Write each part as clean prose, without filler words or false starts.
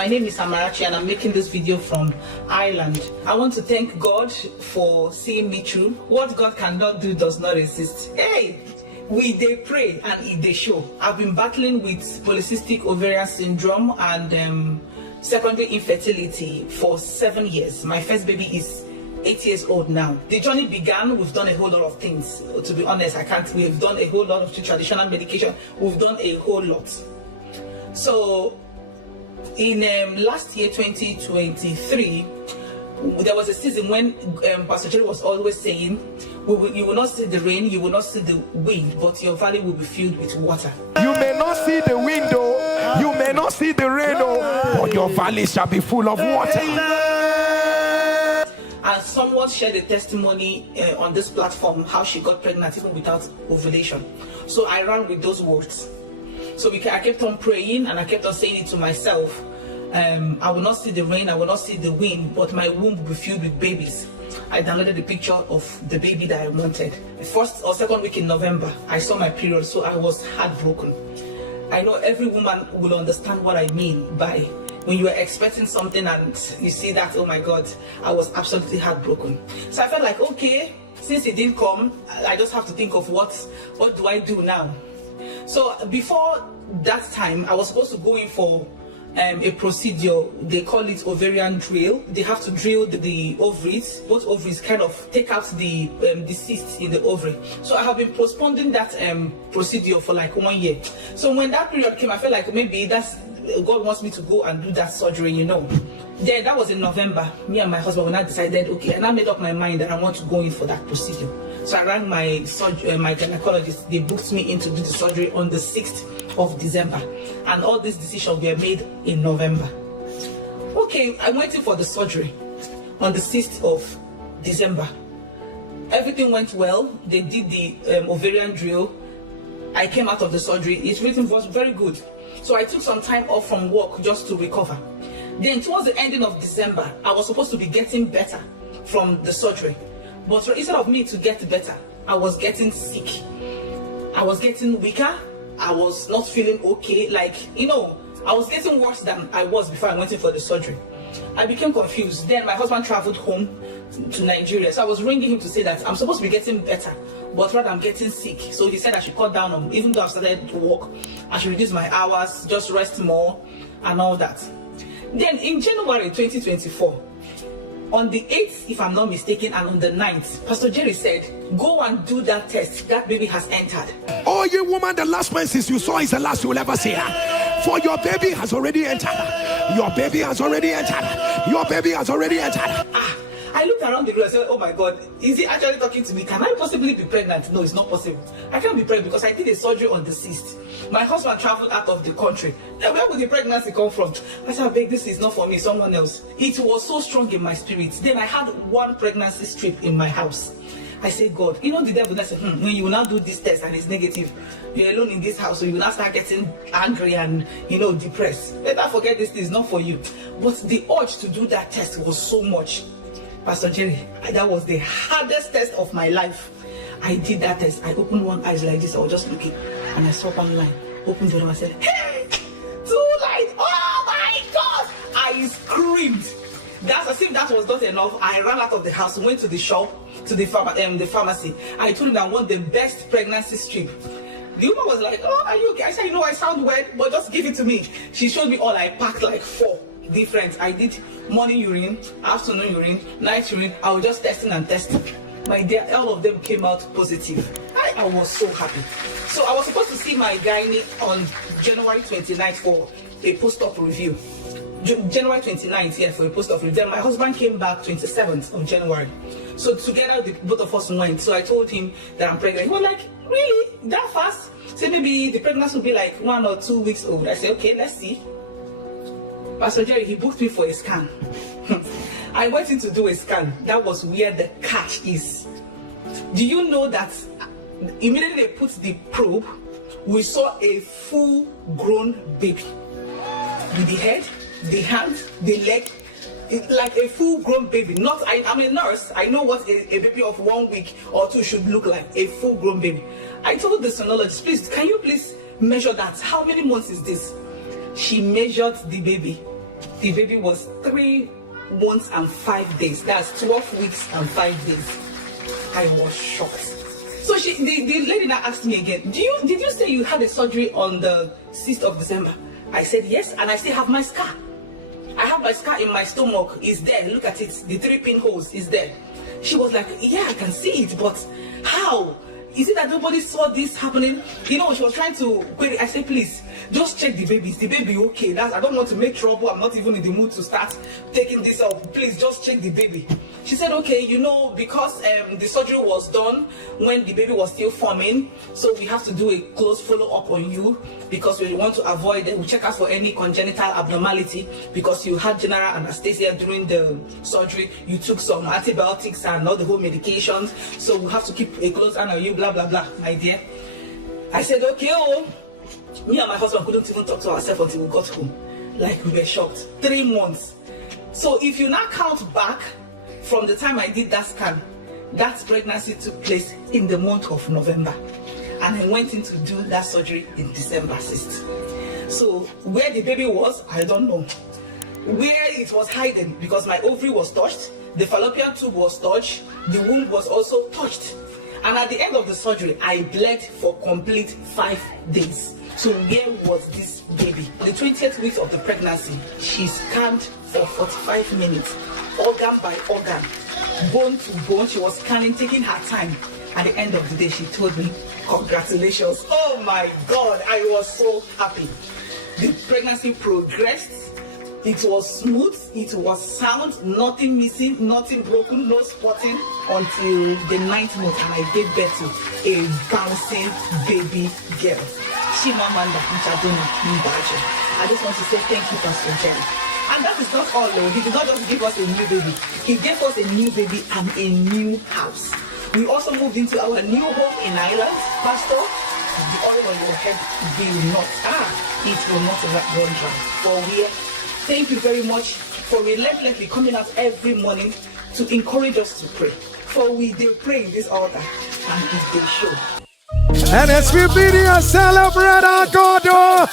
My name is Amarachi and I'm making this video from Ireland. I want to thank God for seeing me through. What God cannot do does not exist. Hey! They pray and they show. I've been battling with polycystic ovarian syndrome and secondary infertility for 7 years. My first baby is 8 years old now. The journey began. We've done a whole lot of things. To be honest, we've done a whole lot of traditional medication. We've done a whole lot. So in last year, 2023, there was a season when Pastor Jerry was always saying, you will not see the rain, you will not see the wind, but your valley will be filled with water. You may not see the window, you may not see the rain, but your valley shall be full of water. And someone shared a testimony on this platform, how she got pregnant even without ovulation. So I ran with those words. So I kept on praying and I kept on saying it to myself. I will not see the rain, I will not see the wind, but my womb will be filled with babies. I downloaded the picture of the baby that I wanted. The first or second week in November, I saw my period, so I was heartbroken. I know every woman will understand what I mean by when you are expecting something and you see that, oh my God, I was absolutely heartbroken. So I felt like, okay, since it didn't come, I just have to think of what do I do now? So before that time, I was supposed to go in for a procedure. They call it ovarian drill. They have to drill the ovaries, both ovaries, kind of take out the cysts in the ovary. So I have been postponing that procedure for like 1 year. So when that period came, I felt like maybe God wants me to go and do that surgery, you know. Then that was in November. Me and my husband, when I decided, okay, and I made up my mind that I want to go in for that procedure. So I rang my gynecologist. They booked me in to do the surgery on the 6th of December. And all these decisions were made in November. Okay, I'm waiting for the surgery on the 6th of December. Everything went well. They did the ovarian drill. I came out of the surgery. Everything was very good. So I took some time off from work just to recover. Then towards the ending of December, I was supposed to be getting better from the surgery. But instead of me to get better, I was getting sick. I was getting weaker. I was not feeling okay. Like, you know, I was getting worse than I was before I went in for the surgery. I became confused. Then my husband traveled home to Nigeria. So I was ringing him to say that I'm supposed to be getting better, but rather I'm getting sick. So he said I should cut down on, even though I've started to work, I should reduce my hours, just rest more and all that. Then in January 2024, on the 8th, if I'm not mistaken, and on the 9th, Pastor Jerry said, go and do that test. That baby has entered. Oh, you woman, the last menses you saw is the last you will ever see her. For your baby has already entered. Your baby has already entered. Your baby has already entered. I looked around the room and said, oh my God, is he actually talking to me? Can I possibly be pregnant? No, it's not possible. I can't be pregnant because I did a surgery on the 6th. My husband traveled out of the country. Now, where would the pregnancy come from? I said, I beg, this is not for me, someone else. It was so strong in my spirit. Then I had one pregnancy strip in my house. I said, God, you know, the devil that said, when you will now do this test and it's negative, you're alone in this house, so you will now start getting angry and, you know, depressed. Better forget this thing, it's not for you. But the urge to do that test was so much. Pastor Jerry, that was the hardest test of my life. I did that test. I opened one eye like this. I was just looking and I saw online. Opened the other. I said, hey, 2 lights. Oh my God. I screamed. That's as if that was not enough. I ran out of the house, went to the shop, to the pharmacy. I told him I want the best pregnancy strip. The woman was like, oh, are you okay? I said, you know, I sound weird, but just give it to me. She showed me all. I packed like 4 different. I did morning urine, afternoon urine, night urine. I was just testing and testing. My dear, all of them came out positive. I was so happy. So I was supposed to see my gynae on January 29th for a post-op review. January 29th, yeah, for a post-op review. Then my husband came back 27th of January. So together, both of us went. So I told him that I'm pregnant. He was like, really? That fast? So maybe the pregnancy will be like 1 or 2 weeks old. I said, okay, let's see. Pastor Jerry, he booked me for a scan. I went in to do a scan. That was where the catch is. Do you know that immediately they put the probe, we saw a full-grown baby with the head, the hand, the leg, like a full-grown baby. Not, I'm a nurse. I know what a baby of 1 week or 2 should look like. A full-grown baby. I told the sonologist, please, can you please measure that? How many months is this? She measured the baby. the baby was 3 months and 5 days. That's 12 weeks and 5 days. I was shocked. So the lady now asked me again, did you say you had a surgery on the 6th of December? I said yes, and I still have my scar. I have my scar in my stomach. It's there. Look at it. The 3 pinholes is there. She was like, yeah, I can see it, but how? Is it that nobody saw this happening? She was trying to query. I said, please, just check the baby. Is the baby okay? I don't want to make trouble. I'm not even in the mood to start taking this up. Please, just check the baby. She said, okay, because the surgery was done when the baby was still forming, so we have to do a close follow-up on you because we want to avoid it. We check out for any congenital abnormality because you had general anesthesia during the surgery. You took some antibiotics and all the whole medications, so we have to keep a close eye on you, blah, blah, blah, my dear. I said, okay, me and my husband couldn't even talk to ourselves until we got home. Like, we were shocked. 3 months. So if you now count back from the time I did that scan, that pregnancy took place in the month of November. And I went in to do that surgery in December 6th. So where the baby was, I don't know. Where it was hiding, because my ovary was touched, the fallopian tube was touched, the womb was also touched. And at the end of the surgery, I bled for complete 5 days. So where was this baby? The 20th week of the pregnancy, she scanned for 45 minutes, organ by organ, bone to bone. She was scanning, taking her time. At the end of the day, she told me, congratulations. Oh my God, I was so happy. The pregnancy progressed. It was smooth, it was sound, nothing missing, nothing broken, no spotting until the 9th month, and I gave birth to a bouncing baby girl. Shimamanda Nchadona Mbaje. I just want to say thank you, Pastor Jerry. And that is not all, though. He did not just give us a new baby. He gave us a new baby and a new house. We also moved into our new home in Ireland. Pastor, the oil on your head will not run dry. For we thank you very much for relentlessly coming out every morning to encourage us to pray. For we do pray in this altar and it's been shown. NSPPD, celebrate our God!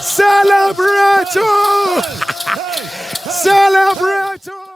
Celebrate! Celebrate!